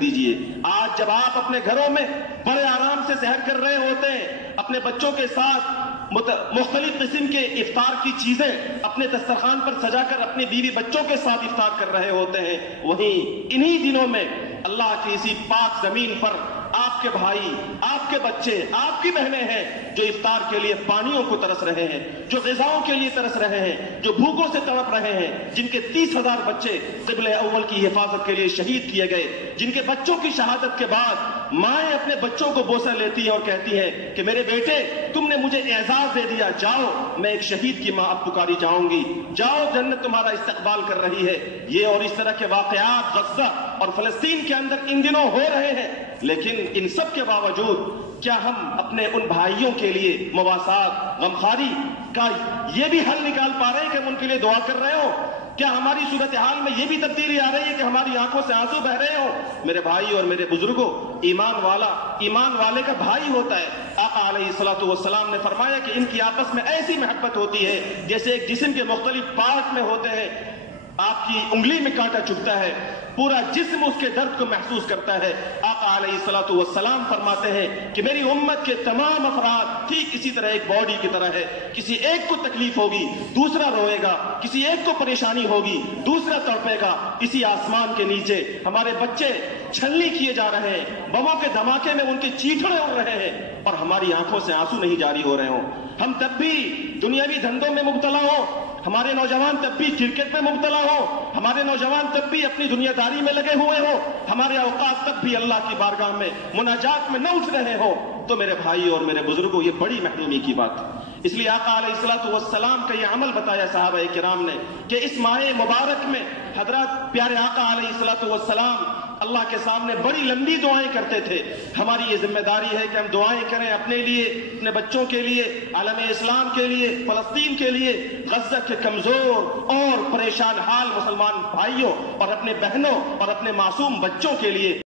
دیجئے۔ آج جب آپ اپنے گھروں میں بڑے آرام سے سحر کر رہے ہوتے ہیں، اپنے بچوں کے ساتھ مختلف قسم کے افطار کی چیزیں اپنے دسترخوان پر سجا کر اپنے بیوی بچوں کے ساتھ افطار کر رہے ہوتے ہیں، وہیں انہی دنوں میں اللہ کی اسی پاک زمین پر آپ کے بھائی، آپ کے بچے، آپ کی بہنیں ہیں جو افطار کے لیے پانیوں کو ترس رہے ہیں، جو غذاؤں کے لیے ترس رہے ہیں، جو بھوکوں سے تڑپ رہے ہیں، جن کے 30,000 بچے قبلہ اول کی حفاظت کے لیے شہید کیے گئے، جن کے بچوں کی شہادت کے بعد مائیں اپنے بچوں کو بوسہ لیتی ہیں اور کہتی ہیں کہ میرے بیٹے تم نے مجھے اعزاز دے دیا، جاؤ میں ایک شہید کی ماں اب پکاری جاؤں گی، جاؤ جنت تمہارا استقبال کر رہی ہے۔ یہ اور اس طرح کے واقعات غزہ اور فلسطین کے اندر ان دنوں ہو رہے ہیں، لیکن ان سب کے باوجود کیا ہم اپنے ان بھائیوں کے لیے مواسات، غمخواری کا یہ بھی حل نکال پا رہے ہیں کہ ہم ان کے لیے دعا کر رہے ہوں؟ کیا ہماری صورتحال میں یہ بھی تبدیلی آ رہی ہے کہ ہماری آنکھوں سے آنسو بہ رہے ہوں؟ میرے بھائی اور میرے بزرگوں، ایمان والے کا بھائی ہوتا ہے۔ آقا علیہ الصلوۃ والسلام نے فرمایا کہ ان کی آپس میں ایسی محبت ہوتی ہے جیسے ایک جسم کے مختلف پارٹ میں ہوتے ہیں، آپ کی انگلی میں کانٹا چبھتا ہے، پورا جسم اس کے درد کو محسوس کرتا ہے۔ آقا علیہ الصلوۃ والسلام فرماتے ہیں کہ میری امت کے تمام افراد ٹھیک اسی طرح ایک باڈی کی طرح ہے، کسی ایک کو تکلیف ہوگی دوسرا روئے گا، کسی ایک کو پریشانی ہوگی دوسرا تڑپے گا۔ اسی آسمان کے نیچے ہمارے بچے چھلنی کیے جا رہے ہیں، بموں کے دھماکے میں ان کے چیٹڑے اڑ رہے ہیں اور ہماری آنکھوں سے آنسو نہیں جاری ہو رہے ہوں۔ ہم تب بھی دنیاوی دھندوں میں مبتلا ہوں، ہمارے نوجوان تب بھی کرکٹ میں مبتلا ہوں، ہمارے نوجوان تب بھی اپنی دنیا داری میں لگے ہوئے ہوں، ہمارے اوقات تب بھی اللہ کی بارگاہ میں مناجات میں نہ اٹھ رہے ہوں، تو میرے بھائی اور میرے بزرگوں یہ بڑی محرومی کی بات ہے۔ اس لیے آقا علیہ الصلوۃ والسلام کا یہ عمل بتایا صحابہ کرام نے کہ اس ماہ مبارک میں حضرات پیارے آقا علیہ الصلوۃ والسلام اللہ کے سامنے بڑی لمبی دعائیں کرتے تھے۔ ہماری یہ ذمہ داری ہے کہ ہم دعائیں کریں اپنے لیے، اپنے بچوں کے لیے، عالم اسلام کے لیے، فلسطین کے لیے، غزہ کے کمزور اور پریشان حال مسلمان بھائیوں اور اپنے بہنوں اور اپنے معصوم بچوں کے لیے۔